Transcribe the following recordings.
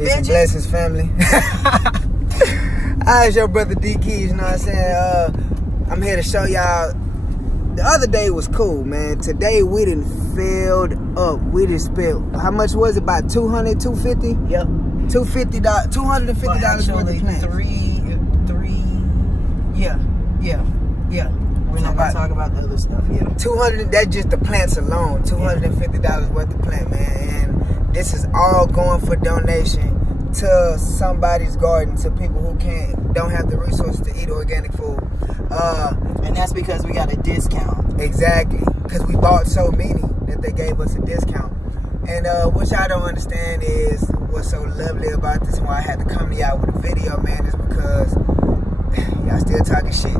Peace and blessings, family. It's your brother D Keys, you know what I'm saying? I'm here to show y'all. The other day was cool, man. Today we done filled up. We done spent, how much was it? About $200, $250? Yep. $250, $250 worth of plants. Yeah. We're not gonna talk about the other stuff. Yeah. 200. That's just the plants alone. $250 worth of plant, man. And this is all going for donation to somebody's garden, to people who don't have the resources to eat organic food. And that's because we got a discount. Exactly, because we bought so many that they gave us a discount. And what y'all don't understand is what's so lovely about this, why I had to come to y'all with a video, man, is because y'all still talking shit.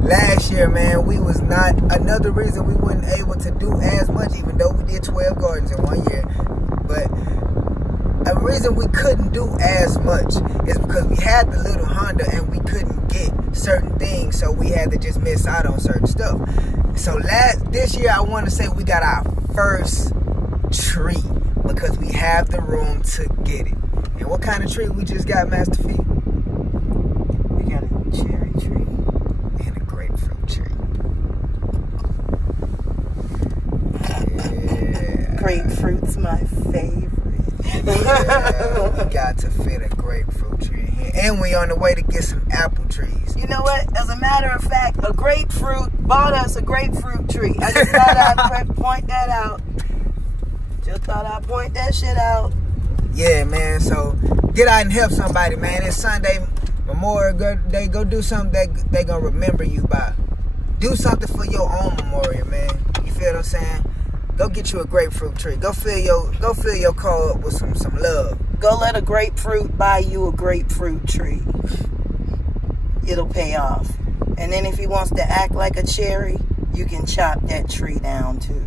Last year, man, we was not, another reason we weren't able to do as much, even though we did 12 gardens in 1 year. But a reason we couldn't do as much is because we had the little Honda and we couldn't get certain things, so we had to just miss out on certain stuff. So this year, I want to say we got our first tree because we have the room to get it. And what kind of tree we just got, Master Fee? We got a cherry tree and a grapefruit tree. Yeah. Grapefruit's my favorite. Yeah, we got to fit a grapefruit tree in here. And we on the way to get some apple trees. You know what? As a matter of fact, a grapefruit bought us a grapefruit tree. I just thought I'd point that out. Just thought I'd point that shit out. Yeah, man. So get out and help somebody, man. It's Sunday, Memorial Day. Go do something that they gonna remember you by. Do something for your own memorial, man. You feel what I'm saying? Go get you a grapefruit tree. Go fill your car up with some love. Go let a grapefruit buy you a grapefruit tree. It'll pay off. And then if he wants to act like a cherry, you can chop that tree down too.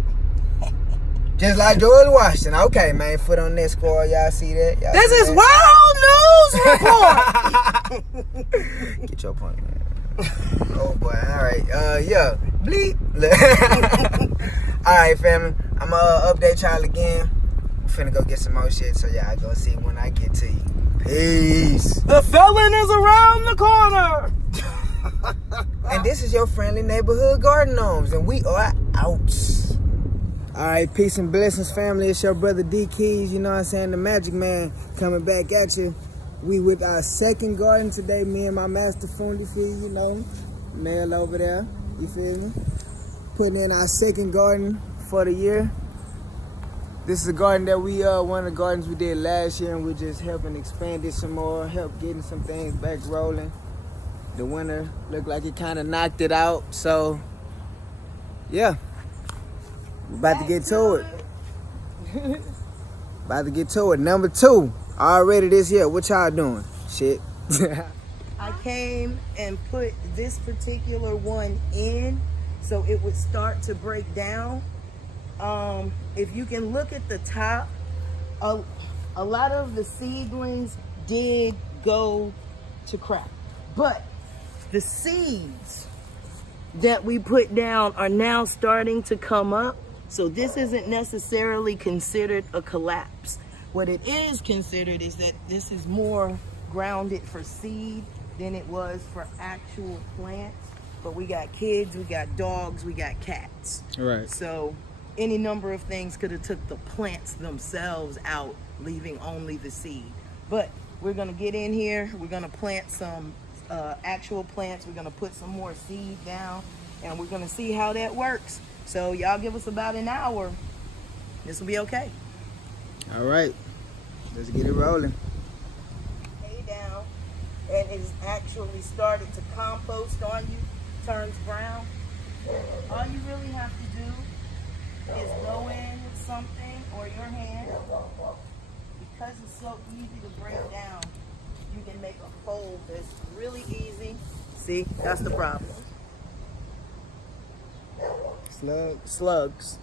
Just like George Washington. Okay, man. Foot on that squirrel. Y'all see that? This is World News Report. Get your point, man. Oh, boy. All right. Yeah. Bleep. All right, family. I'm going to update y'all again. I'm finna go get some more shit, so y'all go see when I get to you. Peace. The felon is around the corner. And this is your friendly neighborhood garden gnomes, and we are out. All right, peace and blessings, family. It's your brother D Keys, you know what I'm saying, the Magic Man, coming back at you. We with our second garden today, me and my master Fundi Fee, you know, Mel over there, you feel me? Putting in our second garden for the year. This is a garden that one of the gardens we did last year, and we're just helping expand it some more, help getting some things back rolling. The winter looked like it kind of knocked it out, so yeah. We're about to get to it. Number 2, already this year. What y'all doing? Shit. I came and put this particular one in so it would start to break down. If you can look at the top, a lot of the seedlings did go to crap. But the seeds that we put down are now starting to come up. So this isn't necessarily considered a collapse. What it is considered is that this is more grounded for seed than it was for actual plants. But we got kids, we got dogs, we got cats. Right. So any number of things could have took the plants themselves out, leaving only the seed. But we're gonna get in here, we're gonna plant some actual plants, we're gonna put some more seed down, and we're gonna see how that works. So y'all give us about an hour. This will be okay. All right. Let's get it rolling. Hay down, and it's actually started to compost on you, turns brown. All you really have to do is go in with something or your hand. Because it's so easy to break down, you can make a fold that's really easy. See, that's the problem. Slugs.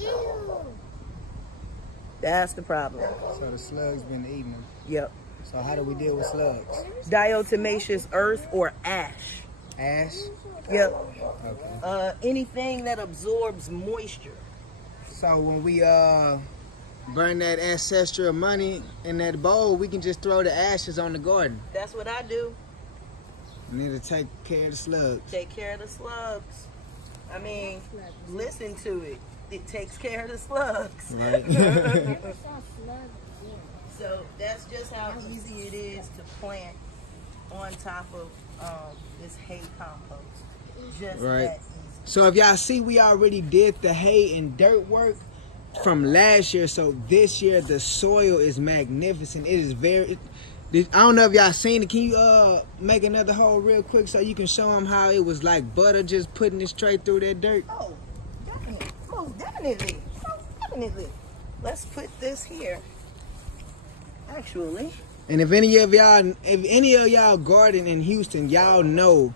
Ew. That's the problem. So the slugs been eating them. Yep. So how do we deal with slugs? Diatomaceous earth or ash. Ash? Yep. Okay. Anything that absorbs moisture. So when we burn that ancestral money in that bowl, we can just throw the ashes on the garden. That's what I do. We need to take care of the slugs. Take care of the slugs. I mean, listen to it. It takes care of the slugs. Right. Never saw slugs before. So that's just how easy it is to plant on top of this hay compost. Just Right. that easy. So if y'all see, we already did the hay and dirt work from last year. So this year the soil is magnificent. It is very. I don't know if y'all seen it. Can you make another hole real quick so you can show them how it was like butter just putting it straight through that dirt? Oh, definitely. Most definitely. Most definitely. Let's put this here. Actually. And if any of y'all garden in Houston, y'all know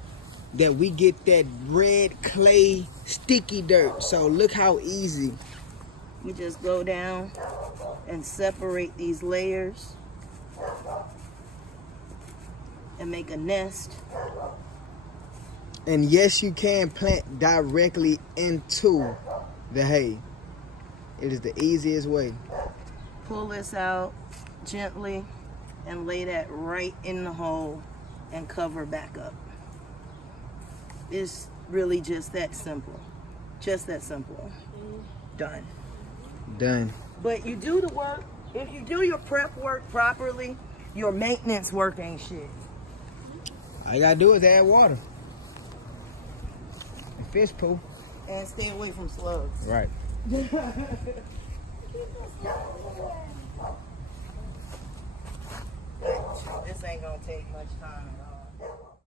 that we get that red clay sticky dirt. So look how easy. You just go down and separate these layers and make a nest. And yes, you can plant directly into the hay. It is the easiest way. Pull this out gently and lay that right in the hole and cover back up. It's really just that simple. Just that simple. Done. Done. But you do the work. If you do your prep work properly, your maintenance work ain't shit. All you gotta do is add water. And fish poo. And stay away from slugs. Right. This ain't gonna take much time at all.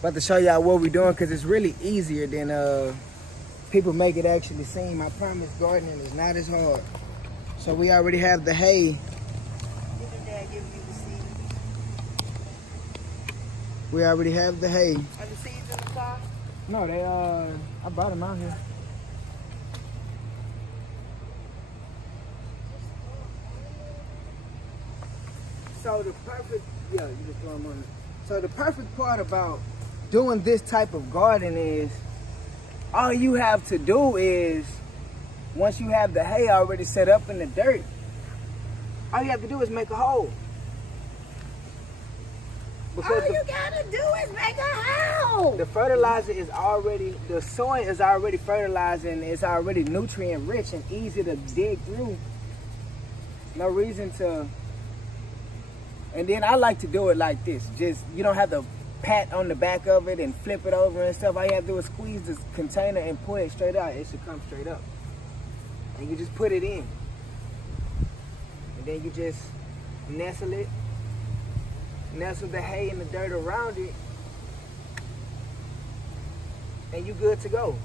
About to show y'all what we're doing because it's really easier than people make it actually seem. I promise gardening is not as hard. So we already have the hay. Didn't Dad give you the seeds? We already have the hay. Are the seeds in the car? No, they I brought them out here. So the perfect, yeah, you just throw them on. So the perfect part about doing this type of garden is all you have to do is, once you have the hay already set up in the dirt, all you have to do is make a hole. Because All you gotta do is make a house. the fertilizer is already, the soil is already fertilized and it's already nutrient rich and easy to dig through. No reason to. And then I like to do it like this. Just, you don't have to pat on the back of it and flip it over and stuff. All you have to do is squeeze this container and pull it straight out. It should come straight up. And you just put it in. And then you just nestle it. Nestle the hay and the dirt around it. And you good to go.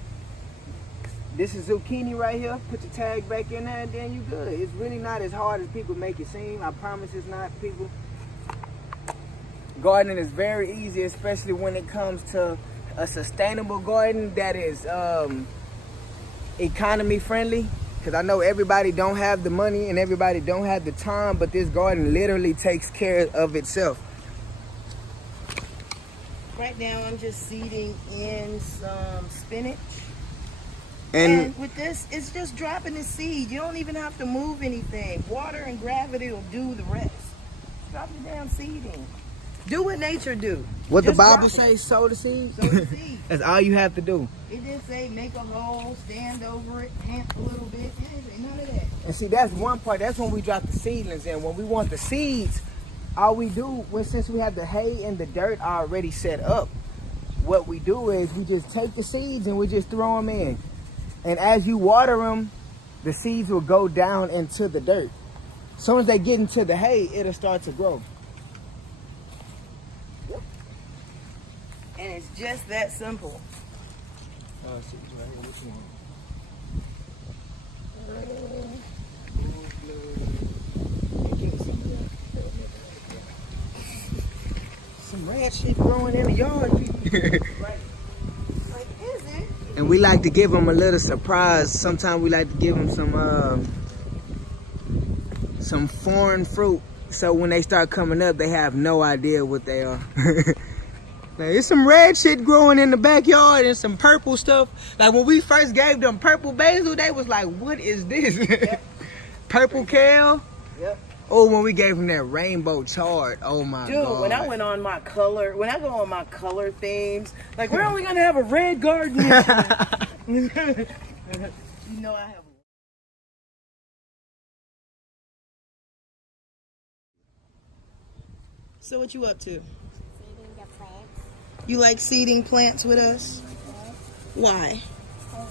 This is zucchini right here. Put the tag back in there and then you good. It's really not as hard as people make it seem. I promise it's not, people. Gardening is very easy, especially when it comes to a sustainable garden that is economy friendly. Because I know everybody don't have the money and everybody don't have the time, but this garden literally takes care of itself. Right now I'm just seeding in some spinach. And And with this, it's just dropping the seed. You don't even have to move anything. Water and gravity will do the rest. Drop the damn seed in. Do what nature do. what the Just Bible drop it. says, sow the seeds. Sow the seed. That's all you have to do. It didn't say make a hole, stand over it, pant a little bit. It didn't say none of that. And see, that's one part. That's when we drop the seedlings in. When we want the seeds, all we do, since we have the hay and the dirt already set up, what we do is we just take the seeds and we just throw them in. And as you water them, the seeds will go down into the dirt. As soon as they get into the hay, it'll start to grow. And it's just that simple. some red shit growing in the yard. Right. Like, is it? And we like to give them a little surprise. Sometimes we like to give them some foreign fruit. So when they start coming up, they have no idea what they are. Now, there's some red shit growing in the backyard and some purple stuff. Like when we first gave them purple basil, they was like, what is this? Yep. Purple kale? Yep. Oh, when we gave them that rainbow chard, oh my God. Dude, when I went on my color, when I go on my color themes, like we're only gonna have a red garden this year. You know I have a So what you up to? Seeding the plants. You like seeding plants with us? Yes. Why? Because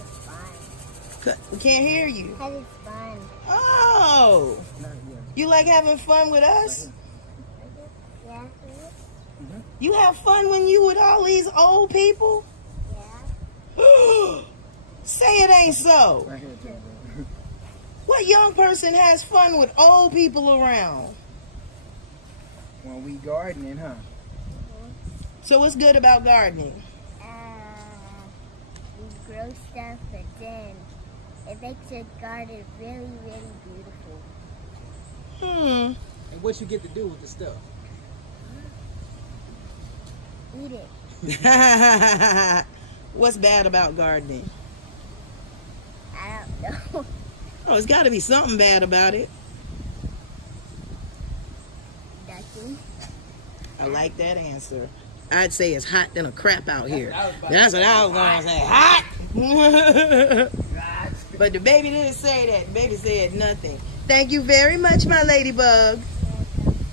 it's fun. We can't hear you. Because it's fun. Oh, you like having fun with us? Yeah. You have fun when you with all these old people? Yeah. Say it ain't so. What young person has fun with old people around? When we gardening, huh? So what's good about gardening? We grow stuff, but then it makes your garden really, really beautiful. Hmm. And what you get to do with the stuff? Eat it. What's bad about gardening? I don't know. Oh, it's got to be something bad about it. Nothing. I like that answer. I'd say it's hot than a crap out here. That's what I was going to say. Hot! But the baby didn't say that. The baby said nothing. Thank you very much, my ladybug.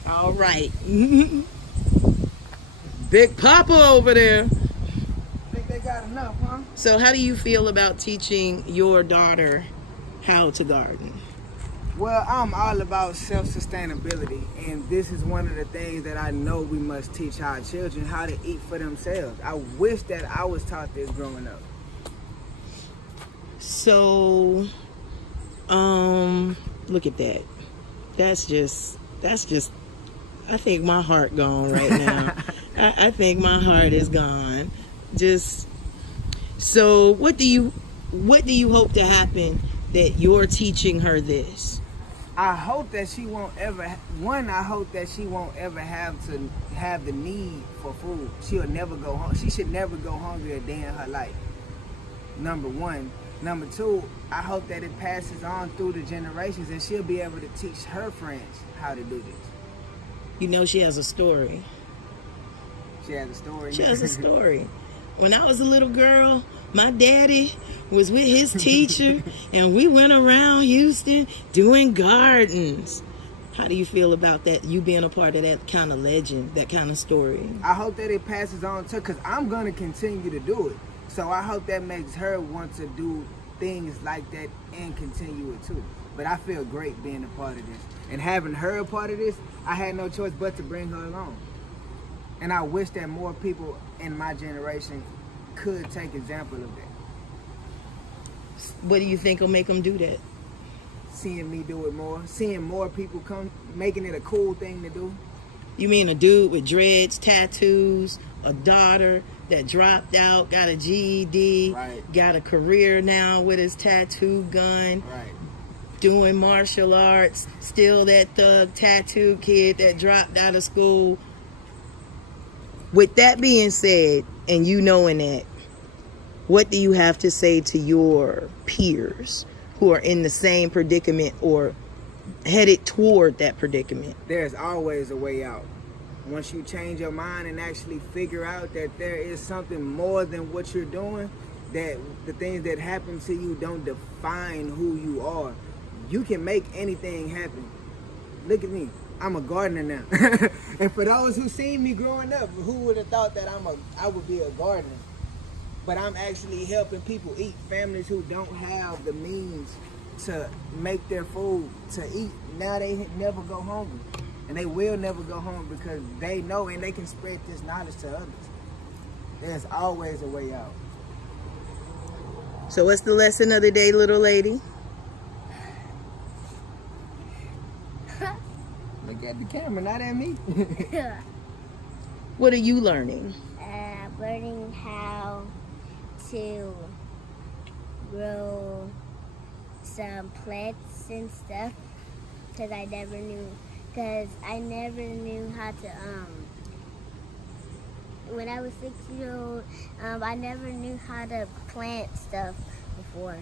All right. Big Papa over there. Think they got enough, huh? So how do you feel about teaching your daughter how to garden? Well, I'm all about self-sustainability, and this is one of the things that I know we must teach our children, how to eat for themselves. I wish that I was taught this growing up. So, look at that. That's just, I think my heart gone right now. I think my heart is gone. So what do you hope to happen that you're teaching her this? I hope that she won't ever. I hope that she won't ever have to have the need for food. She'll never go home. She should never go hungry a day in her life. Number one. Number two, I hope that it passes on through the generations, and she'll be able to teach her friends how to do this. You know, she has a story. She has a story. She has a story. When I was a little girl, my daddy was with his teacher, and we went around Houston doing gardens. How do you feel about that? You being a part of that kind of legend, that kind of story? I hope that it passes on too, because I'm going to continue to do it. So I hope that makes her want to do things like that and continue it too. But I feel great being a part of this. And having her a part of this, I had no choice but to bring her along. And I wish that more people in my generation could take example of that. What do you think will make them do that? Seeing me do it more, seeing more people come, making it a cool thing to do. You mean a dude with dreads, tattoos, a daughter that dropped out, got a GED, Right. got a career now with his tattoo gun, Right. doing martial arts, still that thug tattoo kid that dropped out of school. With that being said, and you knowing that, what do you have to say to your peers who are in the same predicament or headed toward that predicament? There's always a way out. Once you change your mind and actually figure out that there is something more than what you're doing, that the things that happen to you don't define who you are, you can make anything happen. Look at me. I'm a gardener now. And for those who seen me growing up, who would have thought that I would be a gardener? But I'm actually helping people eat, families who don't have the means to make their food to eat. Now they never go hungry. And they will never go home because they know and they can spread this knowledge to others. There's always a way out. So what's the lesson of the day, little lady? Look at the camera, not at me. What are you learning? I'm learning how to grow some plants and stuff because I never knew how to when I was 6 years old, I never knew how to plant stuff before.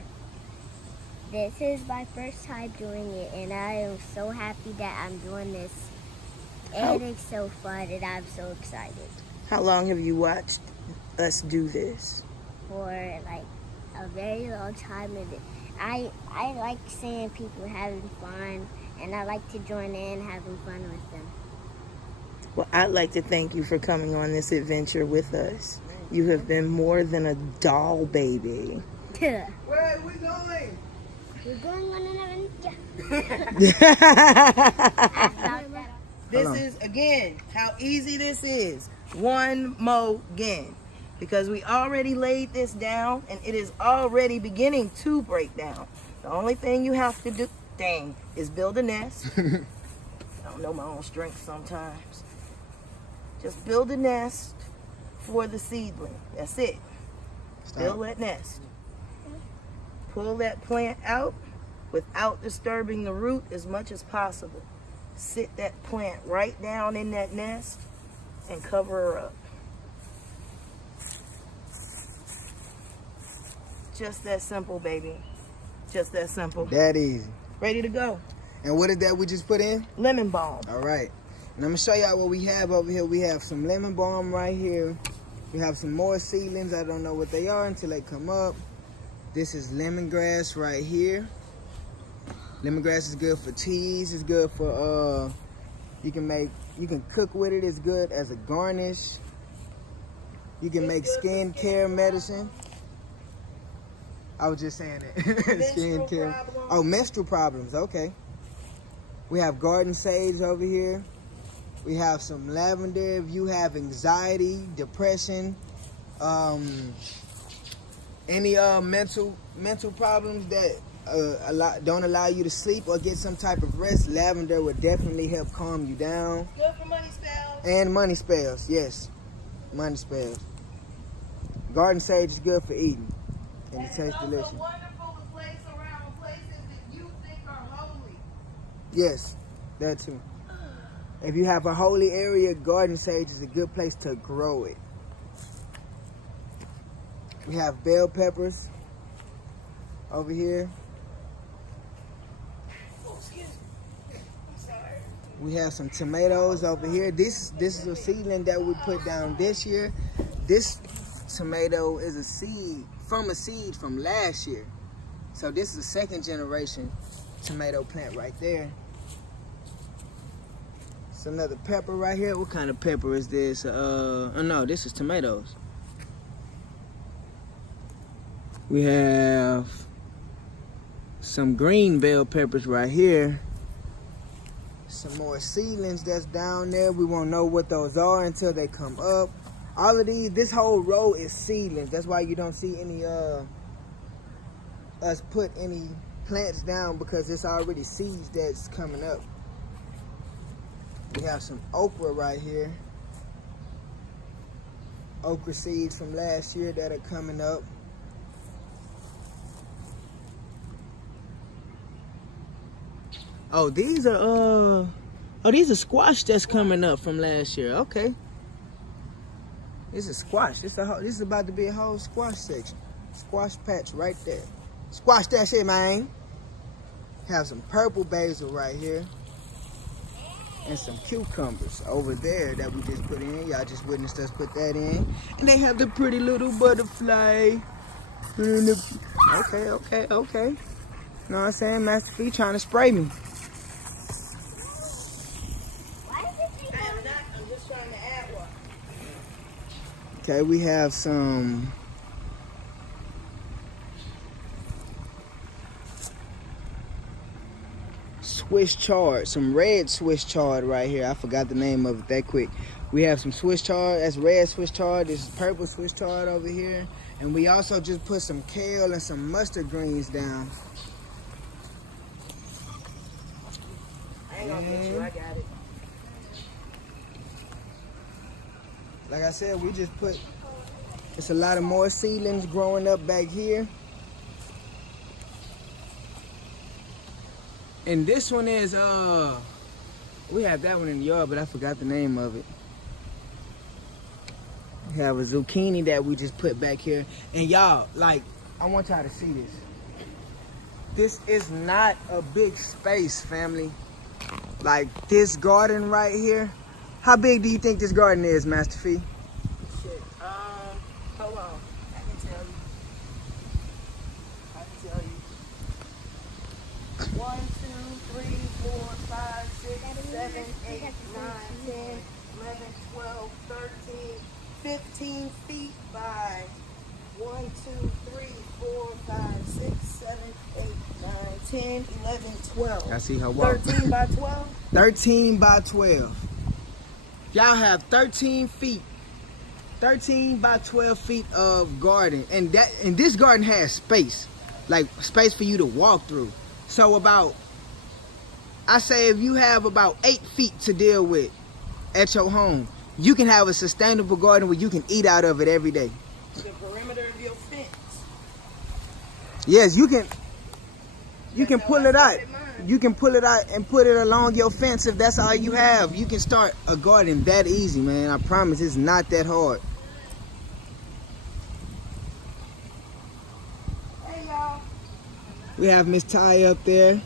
This is my first time doing it, and I am so happy that I'm doing this. And it's so fun, and I'm so excited. How long have you watched us do this? For like a very long time, and I like seeing people having fun, and I like to join in having fun with them. Well, I'd like to thank you for coming on this adventure with us. You have been more than a doll baby. Where are we going? We're going on an adventure. This is, again, how easy this is. One more again. Because we already laid this down, and it is already beginning to break down. The only thing you have to do, is build a nest. I don't know my own strength sometimes. Just build a nest for the seedling. That's it. Build that nest. Pull that plant out without disturbing the root as much as possible. Sit that plant right down in that nest and cover her up. Just that simple, baby. Just that simple. That easy. Ready to go. And what is that we just put in? Lemon balm. All right. And I'm going to show y'all what we have over here. We have some lemon balm right here. We have some more seedlings. I don't know what they are until they come up. This is lemongrass right here. Lemongrass is good for teas. It's good for, you can cook with it. It's good as a garnish. You can make skin care medicine. I was just saying that. Skin care. Oh, menstrual problems. Okay. We have garden sage over here. We have some lavender if you have anxiety, depression, any mental problems that don't allow you to sleep or get some type of rest. Lavender would definitely help calm you down. Good for money spells. And money spells, yes, money spells. Garden sage is good for eating, and it tastes delicious. It's also wonderful to place around places that you think are holy. Yes, that too. If you have a holy area, garden sage is a good place to grow it. We have bell peppers over here. Oh, excuse me. I'm sorry. We have some tomatoes over here. This is a seedling that we put down this year. This tomato is a seed from last year. So this is a second generation tomato plant right there. It's another pepper right here. What kind of pepper is this? Oh no, this is tomatoes. We have some green bell peppers right here. Some more seedlings that's down there. We won't know what those are until they come up. All of these, this whole row is seedlings. That's why you don't see any us put any plants down, because it's already seeds that's coming up. We have some okra right here. Okra seeds from last year that are coming up. Oh, these are these are squash that's coming up from last year. Okay. This is squash. This is about to be a whole squash section. Squash patch right there. Squash that shit, man. Have some purple basil right here. And some cucumbers over there that we just put in. Y'all just witnessed us put that in. And they have the pretty little butterfly. Okay. You know what I'm saying? Master P trying to spray me. I'm just trying to add one. Okay, we have some Swiss chard, some red Swiss chard right here. I forgot the name of it that quick. We have some Swiss chard. That's red Swiss chard. This is purple Swiss chard over here. And we also just put some kale and some mustard greens down. I ain't gonna get you. I got it. Like I said, we just put, it's a lot of more seedlings growing up back here. And this one is, we have that one in the yard, but I forgot the name of it. We have a zucchini that we just put back here. And y'all, like, I want y'all to see this. This is not a big space, family. Like this garden right here. How big do you think this garden is, Master Fee? Shit. Hold on. I can tell you. 1, 2, 3, 4, 5, 6, 7, 8, 9, 10, 11, 12, 13, 15 feet by 1, 2, 3, 4, 5, 6, 7, 8, 9, 10, 11, 12. I see her walk. 13 by 12? 13 by 12. Y'all have 13 feet. 13 by 12 feet of garden. And this garden has space. Like space for you to walk through. So about, I say if you have about 8 feet to deal with at your home, you can have a sustainable garden where you can eat out of it every day. The perimeter of your fence. Yes, you can pull it out. You can pull it out and put it along your fence if that's all you have. You can start a garden that easy, man. I promise it's not that hard. Hey, y'all. We have Miss Ty up there.